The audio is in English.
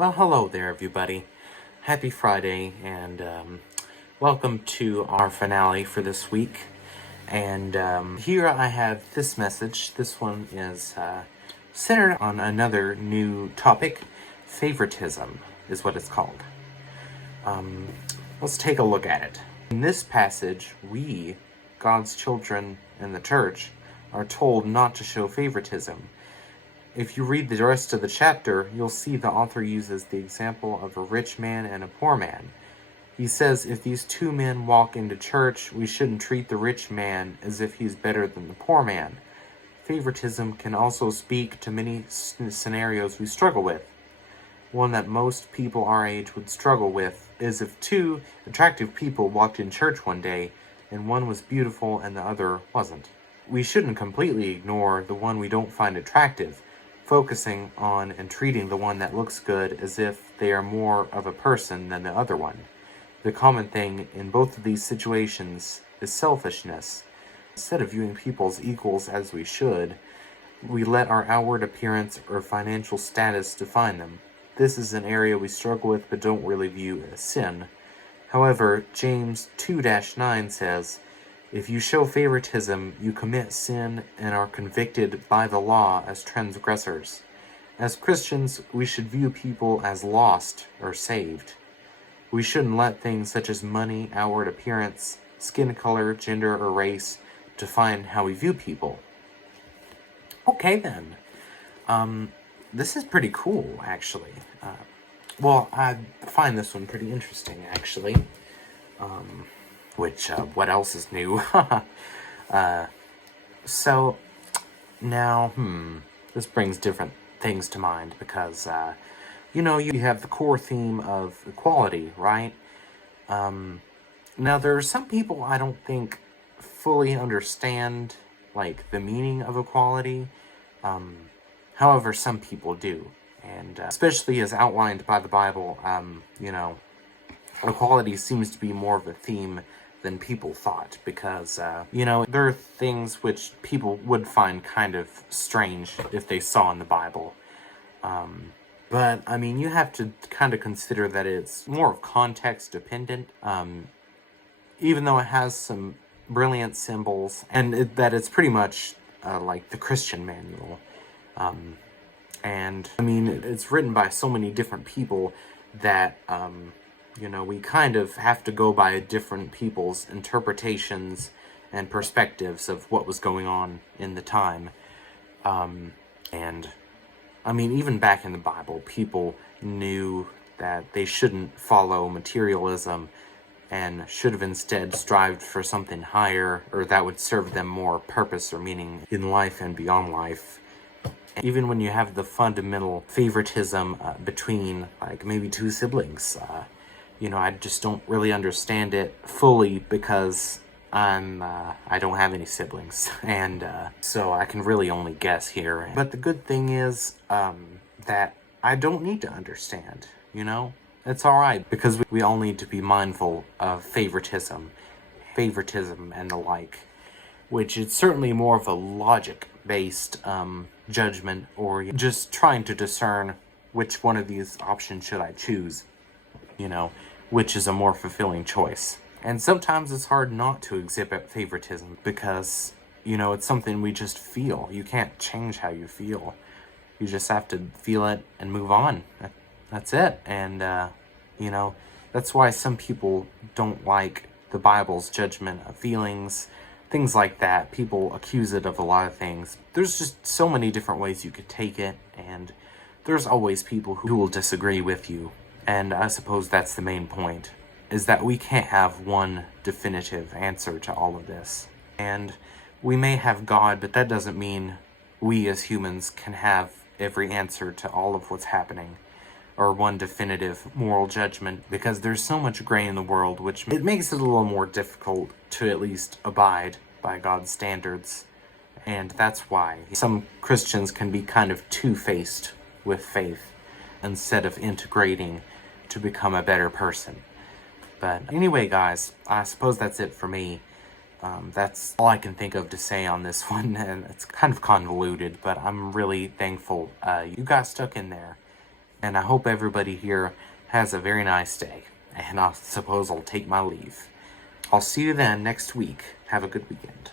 Well, hello there, everybody. Happy Friday, and welcome to our finale for this week. And here I have this message. This one is centered on another new topic. Favoritism is what it's called. Let's take a look at it. In this passage, we, God's children in the church, are told not to show favoritism. If you read the rest of the chapter, you'll see the author uses the example of a rich man and a poor man. He says if these two men walk into church, we shouldn't treat the rich man as if he's better than the poor man. Favoritism can also speak to many scenarios we struggle with. One that most people our age would struggle with is if two attractive people walked in church one day and one was beautiful and the other wasn't. We shouldn't completely ignore the one we don't find attractive, focusing on and treating the one that looks good as if they are more of a person than the other one. The common thing in both of these situations is selfishness. Instead of viewing people as equals as we should, we let our outward appearance or financial status define them. This is an area we struggle with but don't really view as sin. However, James 2-9 says, if you show favoritism, you commit sin and are convicted by the law as transgressors. As Christians, we should view people as lost or saved. We shouldn't let things such as money, outward appearance, skin color, gender, or race define how we view people. Okay then. This is pretty cool, actually. I find this one pretty interesting, actually. What else is new? So, now, this brings different things to mind because, you have the core theme of equality, right? Now, there are some people I don't think fully understand, the meaning of equality. However, some people do. And especially as outlined by the Bible, equality seems to be more of a theme than people thought because, there are things which people would find kind of strange if they saw in the Bible. But, you have to kind of consider that it's more of context dependent, even though it has some brilliant symbols, and that it's pretty much like the Christian manual. It's written by so many different people that, we kind of have to go by different people's interpretations and perspectives of what was going on in the time. Even back in the Bible, people knew that they shouldn't follow materialism and should have instead strived for something higher, or that would serve them more purpose or meaning in life and beyond life. Even when you have the fundamental favoritism between, maybe two siblings, I just don't really understand it fully because I don't have any siblings, and so I can really only guess here. But the good thing is that I don't need to understand, It's alright, because we all need to be mindful of favoritism and the like, which is certainly more of a logic-based judgment, or just trying to discern which one of these options should I choose, which is a more fulfilling choice. And sometimes it's hard not to exhibit favoritism because, it's something we just feel. You can't change how you feel. You just have to feel it and move on. That's it. And, that's why some people don't like the Bible's judgment of feelings, things like that. People accuse it of a lot of things. There's just so many different ways you could take it, and there's always people who will disagree with you. And I suppose that's the main point, is that we can't have one definitive answer to all of this. And we may have God, but that doesn't mean we as humans can have every answer to all of what's happening, or one definitive moral judgment, because there's so much gray in the world, which it makes it a little more difficult to at least abide by God's standards. And that's why some Christians can be kind of two-faced with faith instead of integrating to become a better person. But anyway, guys, I suppose that's it for me. That's all I can think of to say on this one, and it's kind of convoluted, but I'm really thankful you got stuck in there. And I hope everybody here has a very nice day. And I suppose I'll take my leave. I'll see you then next week. Have a good weekend.